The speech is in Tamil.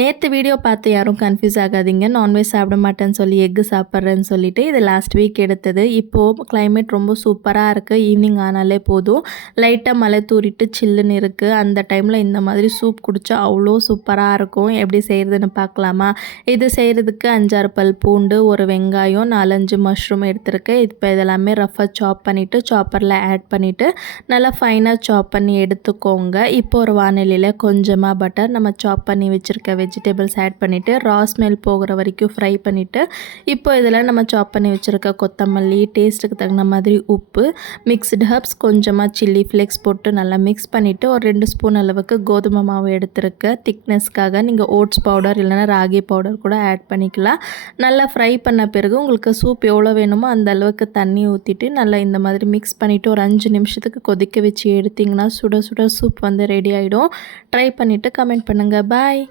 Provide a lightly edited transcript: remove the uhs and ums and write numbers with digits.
நேத்து வீடியோ பார்த்து யாரும் கன்ஃப்யூஸ் ஆகாதீங்க. நான்வெஜ் சாப்பிட மாட்டேன்னு சொல்லி எக்கு சாப்பிட்றேன்னு சொல்லிட்டு. இது லாஸ்ட் வீக் எடுத்தது. இப்போது கிளைமேட் ரொம்ப சூப்பராக இருக்குது. ஈவினிங் ஆனாலே போதும். லைட்டாக மழை தூறிட்டு சில்லுன்னு இருக்குது. அந்த டைமில் இந்த மாதிரி சூப் குடித்தா அவ்வளோ சூப்பராக இருக்கும். எப்படி செய்கிறதுன்னு பார்க்கலாமா? இது செய்கிறதுக்கு 5-6 பல் பூண்டு, ஒரு வெங்காயம், 4-5 மஷ்ரூம் எடுத்துருக்கேன். இப்போ இதெல்லாமே ரஃபாக சாப் பண்ணிவிட்டு சாப்பரில் ஆட் பண்ணிவிட்டு நல்லா ஃபைனாக சாப் பண்ணி எடுத்துக்கோங்க. இப்போ ஒரு வானிலையில் கொஞ்சமாக பட்டர், நம்ம சாப் பண்ணி வச்சுருக்க வெஜிடபிள்ஸ் ஆட் பண்ணிவிட்டு ரா ஸ்மெல் போகிற வரைக்கும் ஃப்ரை பண்ணிவிட்டு இப்போ இதில் நம்ம சாப் பண்ணி வச்சுருக்க கொத்தமல்லி, டேஸ்ட்டுக்கு தகுந்த மாதிரி உப்பு, மிக்ஸ்டு ஹர்ப்ஸ், கொஞ்சமாக சில்லி ஃப்ளேக்ஸ் போட்டு நல்லா மிக்ஸ் பண்ணிவிட்டு ஒரு 2 ஸ்பூன் அளவுக்கு கோதுமை மாவு எடுத்துருக்கேன். திக்னஸ்க்காக நீங்கள் ஓட்ஸ் பவுடர் இல்லைனா ராகி பவுடர் கூட ஆட் பண்ணிக்கலாம். நல்லா ஃப்ரை பண்ண பிறகு உங்களுக்கு சூப் எவ்வளோ வேணுமோ அந்த அளவுக்கு தண்ணி ஊற்றிட்டு நல்லா இந்த மாதிரி மிக்ஸ் பண்ணிவிட்டு ஒரு 5 நிமிஷத்துக்கு கொதிக்க வச்சு எடுத்திங்கன்னா சுட சுட சூப் வந்து ரெடி ஆகிடும். ட்ரை பண்ணிவிட்டு கமெண்ட் பண்ணுங்கள். பாய்.